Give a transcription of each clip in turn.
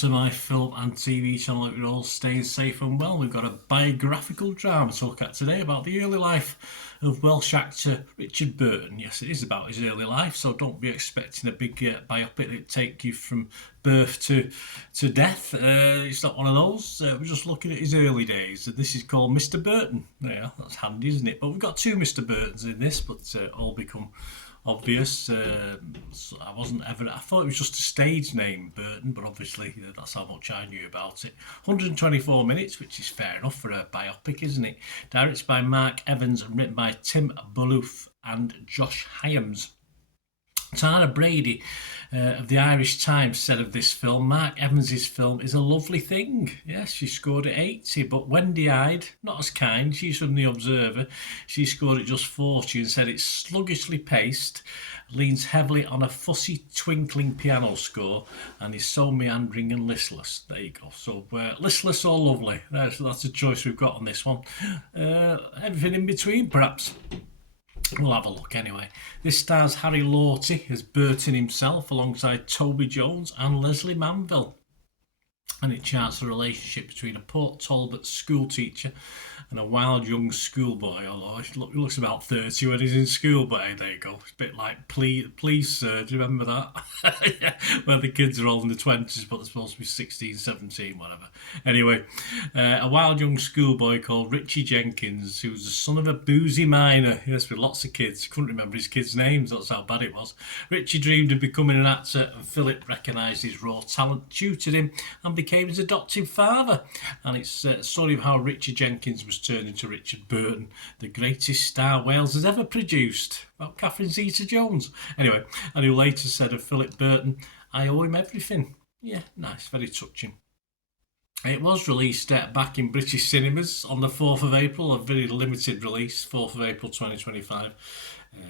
to my film and TV channel. Hope you're all staying safe and well. We've got a biographical drama to look at today about the early life of Welsh actor Richard Burton. Yes, it is about his early life, so don't be expecting a big biopic that take you from birth to death. It's not one of those. We're just looking at his early days. This is called Mr. Burton. Yeah, that's handy, isn't it? But we've got two Mr. Burtons in this, but all become obvious. So I thought it was just a stage name, Burton, but obviously that's how much I knew about it. 124 minutes, which is fair enough for a biopic, isn't it? Directed by Mark Evans and written by Tim Balouf and Josh Hyams. Tara Brady of the Irish Times said of this film, Mark Evans' film is a lovely thing. Yes, she scored at 80, but Wendy-eyed, not as kind, she's from The Observer, she scored at just 40 and said it's sluggishly paced, leans heavily on a fussy twinkling piano score and is so meandering and listless. There you go. So listless or lovely, that's a choice we've got on this one. Everything in between perhaps. We'll have a look anyway. This stars Harry Lorty as Burton himself alongside Toby Jones and Leslie Manville. And it charts the relationship between a Port Talbot school teacher and a wild young schoolboy, although he looks about 30 when he's in school, but hey, there you go. It's a bit like Please Sir, do you remember that? Yeah, where the kids are all in the 20s, but they're supposed to be 16, 17, whatever. Anyway, a wild young schoolboy called Richie Jenkins, who was the son of a boozy miner, yes, with lots of kids. Couldn't remember his kids' names, that's how bad it was. Richie dreamed of becoming an actor, and Philip recognised his raw talent, tutored him, and became his adoptive father. And it's a story of how Richie Jenkins was turned into Richard Burton, the greatest star Wales has ever produced. About Catherine Zeta-Jones. Anyway, and who later said of Philip Burton, I owe him everything. Yeah, nice, very touching. It was released back in British cinemas on the 4th of April, a very limited release, 4th of April 2025.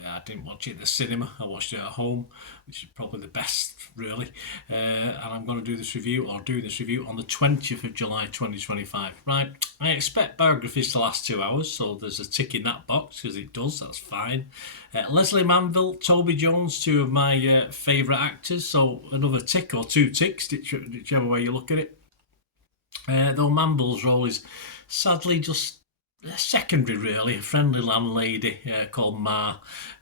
I didn't watch it at the cinema, I watched it at home, which is probably the best, really. And I'm going to do this review on the 20th of July 2025. Right, I expect biographies to last 2 hours, so there's a tick in that box, because it does, that's fine. Leslie Manville, Toby Jones, two of my favourite actors, so another tick or two ticks, whichever way you look at it. Though Manville's role is sadly just secondary, really, a friendly landlady called Ma.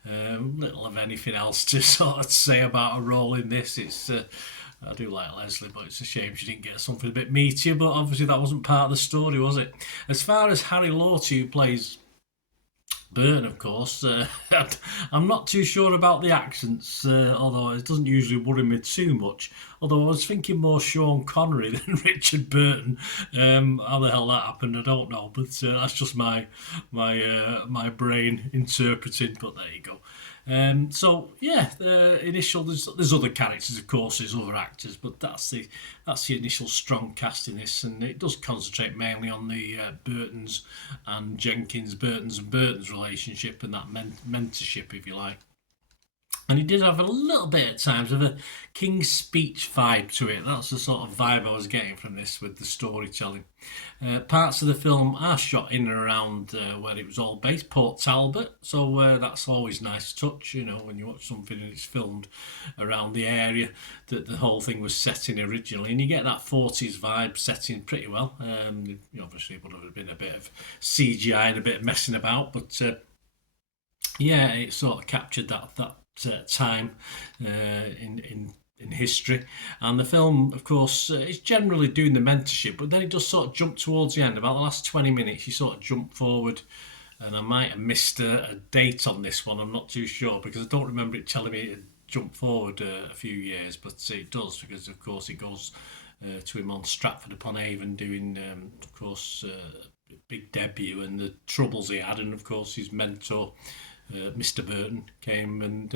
Little of anything else to sort of say about her role in this. It's I do like Leslie, but it's a shame she didn't get something a bit meatier, but obviously that wasn't part of the story, was it? As far as Harry Lorty, who plays Burton, of course, I'm not too sure about the accents, although it doesn't usually worry me too much. Although I was thinking more Sean Connery than Richard Burton. How the hell that happened, I don't know, but that's just my brain interpreting. But there you go. So yeah, the initial there's other characters, of course, there's other actors, but that's the initial strong cast in this, and it does concentrate mainly on the Burtons and Jenkins, Burtons relationship and that mentorship, if you like. And it did have a little bit at times of a King's Speech vibe to it. That's the sort of vibe I was getting from this with the storytelling. Parts of the film are shot in and around where it was all based, Port Talbot. So that's always a nice touch, you know, when you watch something and it's filmed around the area that the whole thing was set in originally. And you get that 40s vibe set in pretty well. Obviously, it would have been a bit of CGI and a bit of messing about, but yeah, it sort of captured that time in history. And the film, of course, is generally doing the mentorship, but then it does sort of jump towards the end. About the last 20 minutes, you sort of jump forward, and I might have missed a date on this one. I'm not too sure, because I don't remember it telling me to jump forward a few years, but it does, because of course it goes to him on Stratford-upon-Avon doing, of course, big debut and the troubles he had, and of course his mentor Mr. Burton came and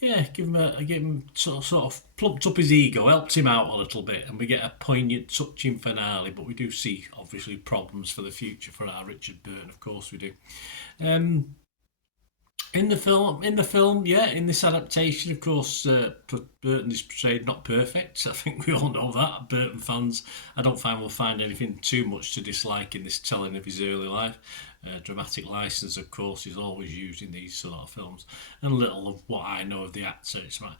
gave him sort of plumped up his ego, helped him out a little bit, and we get a poignant, touching finale. But we do see obviously problems for the future for our Richard Burton, of course we do. In the film, in this adaptation, of course, Burton is portrayed not perfect. I think we all know that. Burton fans, I don't find we'll find anything too much to dislike in this telling of his early life. Dramatic license, of course, is always used in these sort of films. And little of what I know of the actor, it's like,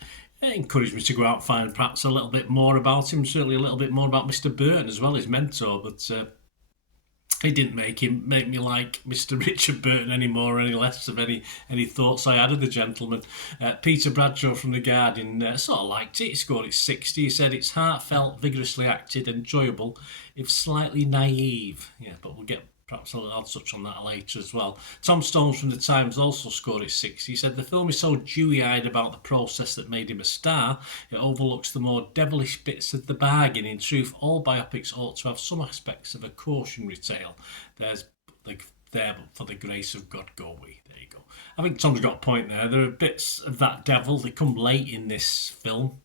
It encouraged me to go out and find perhaps a little bit more about him, certainly a little bit more about Mr. Burton as well, his mentor, but it didn't make me like Mr. Richard Burton any more or any less of any thoughts I had of the gentleman. Peter Bradshaw from The Guardian sort of liked it. He scored it 60. He said it's heartfelt, vigorously acted, enjoyable, if slightly naive. Yeah, but we'll get perhaps I'll touch on that later as well. Tom Stones from The Times also scored it 60. He said the film is so dewy-eyed about the process that made him a star, it overlooks the more devilish bits of the bargain. In truth, all biopics ought to have some aspects of a cautionary tale. There's like there, but for the grace of God go we. There you go. I think Tom's got a point there. There are bits of that devil that come late in this film.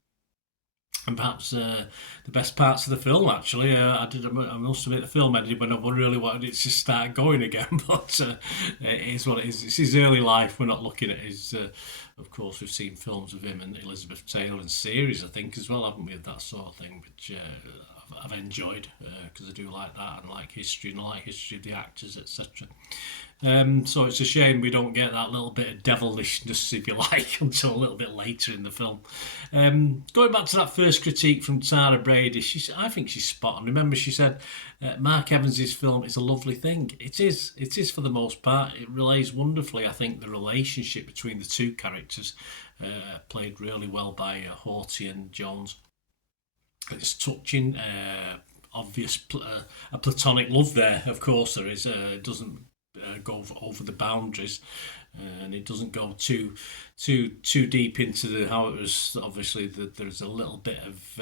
And perhaps the best parts of the film, actually, I must admit, the film ended when I really wanted it to start going again. But it is what it is. It's his early life. We're not looking at his. Of course, we've seen films of him and Elizabeth Taylor and series, I think, as well, haven't we? That sort of thing, which I've enjoyed because I do like that and like history and I like history of the actors, etc. So it's a shame we don't get that little bit of devilishness, if you like, until a little bit later in the film. Going back to that first critique from Tara Brady, I think she's spot on. Remember, she said Mark Evans's film is a lovely thing. It is for the most part. It relays wonderfully. I think the relationship between the two characters played really well by Hawty and Jones. It's touching, obvious, a platonic love there. Of course, there is. It doesn't go over the boundaries, and it doesn't go too deep into how it was. Obviously, there's a little bit of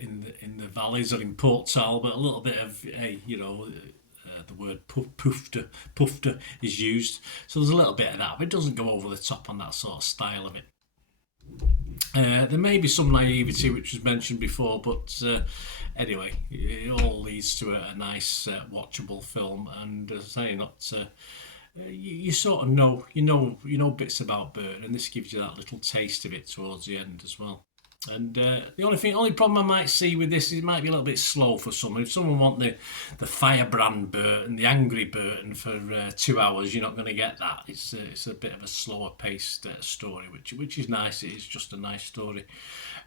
in the valleys or in Port Talbot, a little bit of the word pufter is used. So there's a little bit of that, but it doesn't go over the top on that sort of style of it. There may be some naivety, which was mentioned before, but anyway, it all leads to a nice, watchable film. And as I say, not you sort of know bits about Burton, and this gives you that little taste of it towards the end as well. And the only problem I might see with this is it might be a little bit slow for someone. If someone want the firebrand Burton, the angry Burton for 2 hours, you're not going to get that. It's a bit of a slower paced story, which is nice. It is just a nice story.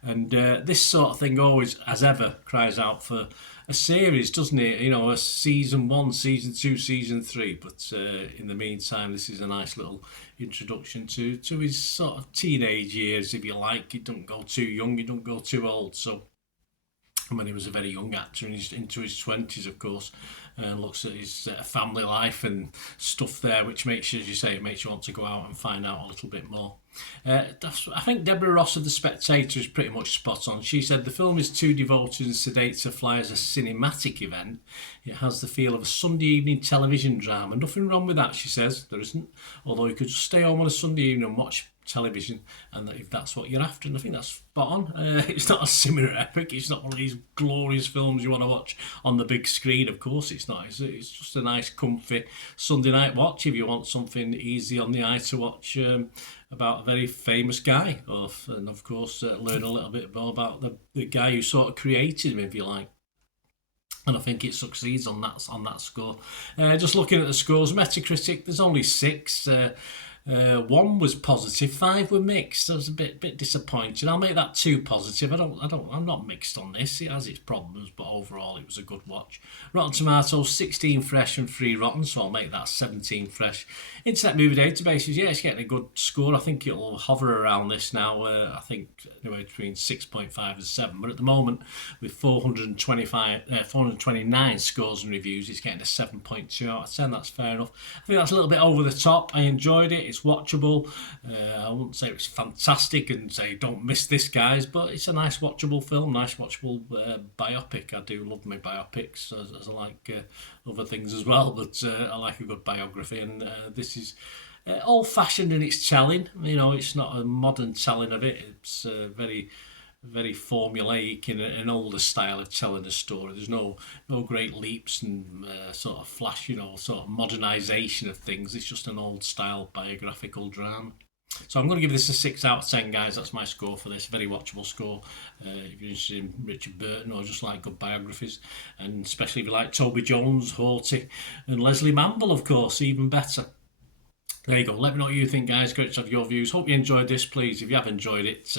And this sort of thing always, as ever, cries out for a series, doesn't it? You know, a season 1, season 2, season 3. But in the meantime, this is a nice little introduction to his sort of teenage years, if you like. He don't go too young, he don't go too old. So when he was a very young actor into his 20s, of course, and looks at his family life and stuff there, which makes you, as you say, it makes you want to go out and find out a little bit more. I think Deborah Ross of The Spectator is pretty much spot on. She said the film is too devoted and sedate to fly as a cinematic event. It has the feel of a Sunday evening television drama. Nothing wrong with that, she says. There isn't. Although you could just stay home on a Sunday evening and watch television, and if that's what you're after, and I think that's spot on. It's not a similar epic. It's not one of these glorious films you want to watch on the big screen. Of course it's not. It's just a nice comfy Sunday night watch if you want something easy on the eye to watch about a very famous guy, and of course learn a little bit more about the guy who sort of created him, if you like. And I think it succeeds on that score. Just looking at the scores, Metacritic, there's only 6. 1 was positive, 5 were mixed. I was a bit disappointed. I'll make that 2 positive. I'm not mixed on this. It has its problems, but overall it was a good watch. Rotten Tomatoes 16 fresh and 3 rotten, so I'll make that 17 fresh. Internet Movie Database is it's getting a good score. I think it'll hover around this now. I think anyway between 6.5 and 7. But at the moment, with 429 scores and reviews, it's getting a 7.2 out of 10. That's fair enough. I think that's a little bit over the top. I enjoyed it. It's watchable. I wouldn't say it's fantastic and say don't miss this, guys, but it's a nice watchable film, nice watchable biopic. I do love my biopics, as I like other things as well, but I like a good biography, and this is old-fashioned in its telling. You know, it's not a modern telling of it. It's very very formulaic in an older style of telling a story. There's no great leaps and sort of flash, sort of modernisation of things. It's just an old style biographical drama. So I'm going to give this a 6 out of 10, guys. That's my score for this. Very watchable score. If you're interested in Richard Burton or just like good biographies, and especially if you like Toby Jones, Hawty, and Leslie Manville, of course, even better. There you go. Let me know what you think, guys. Great to have your views. Hope you enjoyed this. Please, if you have enjoyed it,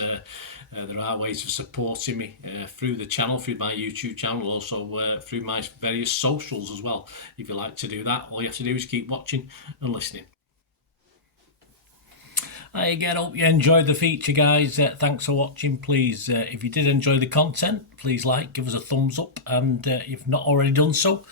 there are ways of supporting me through the channel, through my YouTube channel, also through my various socials as well. If you like to do that, all you have to do is keep watching and listening. Hi again, hope you enjoyed the feature, guys. Thanks for watching. Please, if you did enjoy the content, please give us a thumbs up, and if you've not already done so,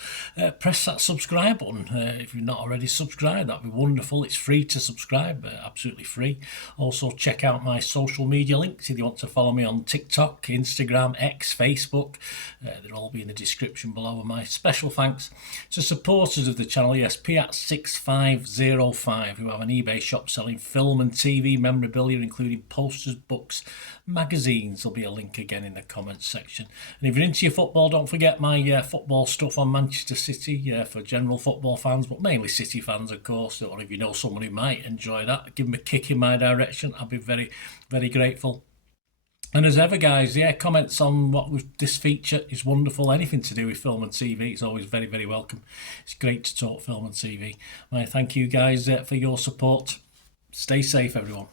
press that subscribe button. If you've not already subscribed, that'd be wonderful. It's free to subscribe, absolutely free. Also, check out my social media links if you want to follow me on TikTok, Instagram, X, Facebook. They'll all be in the description below. And my special thanks to supporters of the channel, yes, Piat6505, who have an eBay shop selling film and TV memorabilia, including posters, books, magazines. There'll be a link again in the comments section. And if you're into your football, don't forget my football stuff on Manchester City for general football fans, but mainly City fans, of course. Or if you know someone who might enjoy that, give them a kick in my direction. I'd be very, very grateful. And as ever, guys, comments on this feature is wonderful. Anything to do with film and TV is always very, very welcome. It's great to talk film and TV. I thank you, guys, for your support. Stay safe, everyone.